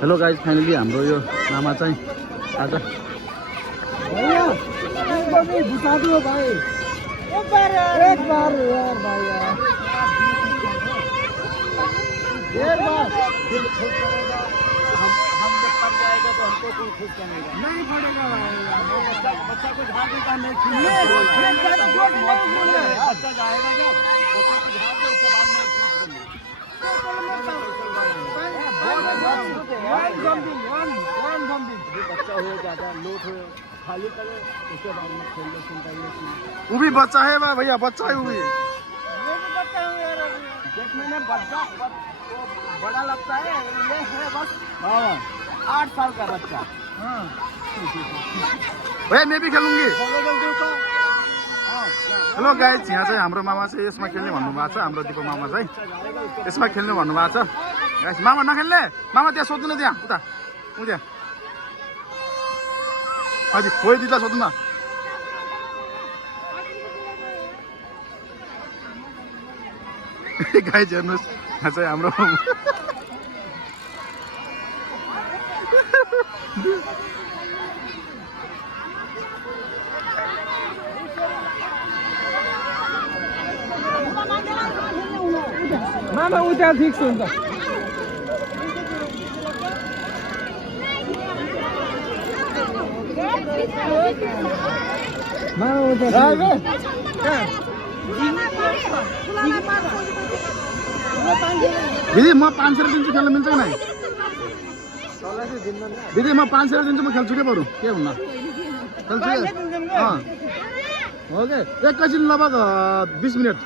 hello guys finally हाम्रो यो मामा चाहिँ आज बुझा दो भाई एक बार यार भाई यार हम जब पड़ जाएगा तो हमको कोई खुश करेगा नहीं पड़ेगा भाई बच्चा को झाड़ देता नहीं बच्चा जाएगा जब बच्चा को झाड़ दे उसके बाद नहीं बच्चा हो ज्यादा लोट हो खाली करे उसके बाद में खेल लो चिंता ये वो भी बच्चा है भैया बच्चा है वो भी बच्चा हूँ यार देखने में बच्चा बड़ा लगता है ये है बस 8 साल का बच्चा भैया मैं भी खेलूंगी हेलो गाइज यहाँ चाहिँ हाम्रो मामा चाहिँ यसमा खेल्ने भन्नुभएको छ हाम्रो दिपक मामा चाहिँ यसमा खेल्ने भन्नुभएको छ गाइज मामा नखेल्ने मामा त्यहाँ सोध्नु न त्यहाँ उता उ त्यहाँ हजुर खोइ दिदा सोध्नु न गाइज हेर्नुहोस् यहाँ चाहिँ हाम्रो मामा उता फिक्स हुन्छ मामा उता दिदी म 500 दिन्छु खेल्न मिल्छ कि नै दिदी म 500 दिन्छु म खेल्छु के बरु के हुन्न खेल्छु हो के एकैछिन लगभग 20 मिनट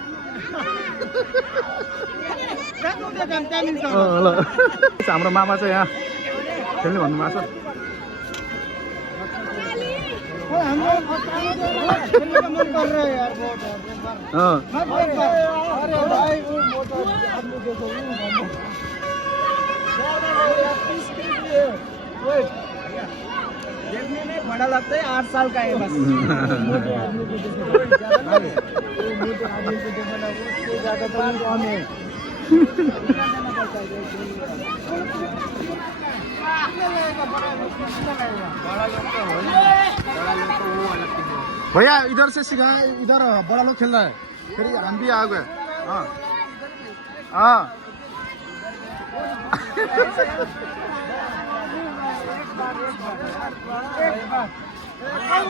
ल हाम्रो मामा चाहिँ यहाँ खेल्ने भन्नुभएको छ देखने में बड़ा लगता है 8 साल का है बस मोटे आदमी को ज्यादा तो कम है भैया इधर से सिखा इधर बड़ा लोग खेल रहा है फिर हम भी आ गए हाँ हाँ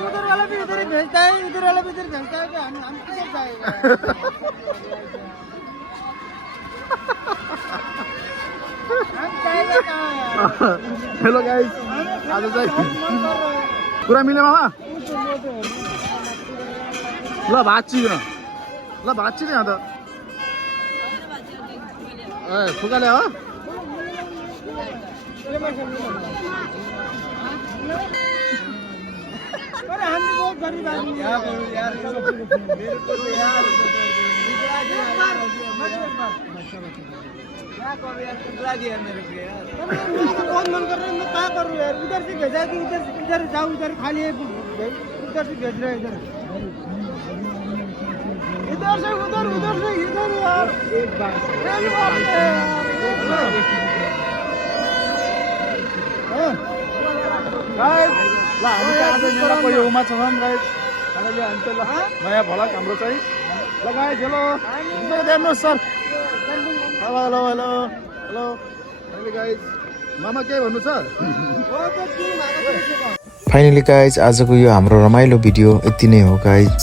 उधर वाला भी इधर ही भेजता है इधर वाला भी इधर भेजता है हम किधर जाएगा हेलो गाइस आज चाहिँ कुरा मिल्यो मामा ल भात चिक्न ल भात चिक्न यहाँ त ए फुकाले हो अरे हम भी बहुत गरीब आदमी हैं यार मेरे को तो यार क्या करूं यार टुकड़ा दिया मेरे को यार बहुत मन कर रहा है मैं क्या करूं यार उधर से भेजा कि इधर जाऊं उधर खाली उधर से भेज रहे इधर से उधर उधर से इधर यार एक बार गाइस ल हामी त आज मेलाको योमा छौँ गाइस अनि यो हामी त ल नयाँ भलक हाम्रो चाहिँ ल गाइस हेलो हेर्नुहोस् sir hello hello hello hello hello guys मामा के भन्नु छ फाइनली गाइज आजको यो हाम्रो रमाइलो भिडियो यति नै हो गाइज